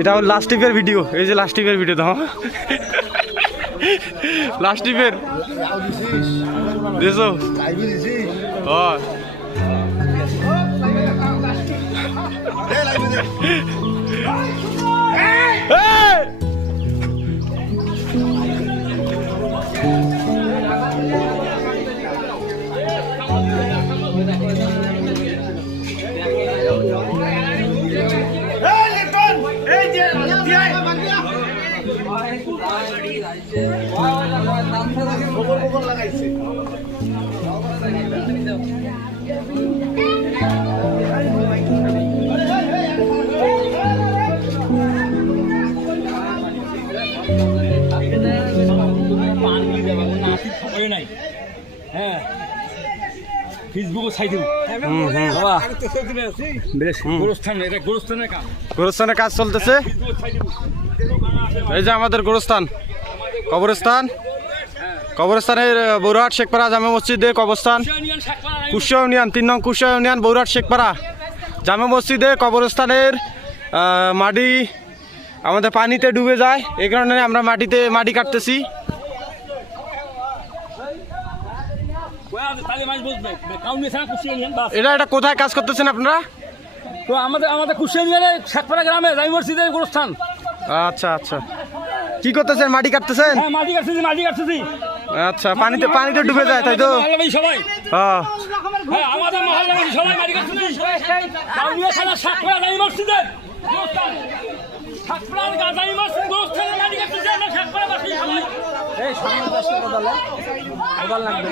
এটাও last টিপের video, এই যে লাস্ট টিপের ভিডিও দাও, লাস্ট টিপের দেখো। গোরস্থানের কাজ চলতেছে। এই যে আমাদের গোরস্থান, কবরস্থান, কবরস্থানের বৌরহাট শেখপাড়া জামে মসজিদে কবরস্থান, কুশিয়া ইউনিয়ন 3 নং কুশিয়া ইউনিয়ন বৌরহাট শেখপাড়া জামে মসজিদে কবরস্থানের মাটি আমাদের পানিতে ডুবে যায়, এই কারণে আমরা মাটি কাটতেছি। এটা কোথায় কাজ করতেছেন আপনারা? তো আমাদের কুশিয়া ইউনিয়নের শেখপাড়া গ্রামে জামে মসজিদের গোরস্থান। আচ্ছা আচ্ছা, কি করতেছেন? মাটি কাটতেছেন? মাটি কাটতেছি। আচ্ছা, পানিতে ডুবে যায় তাই তো? সবাই আমাদের মহল্লাবাসী সবাই মাটি কাটতেছি। কাউনিয়া থানা শেখপাড়া জামে মসজিদের গোরস্থান, শেখপাড়া জামে মসজিদ গোরস্থানে মাটি কাটতেছি আমরা শেখপাড়াবাসী সবাই। এই সামনে 10 টাকা দাও, আবার লাগবে।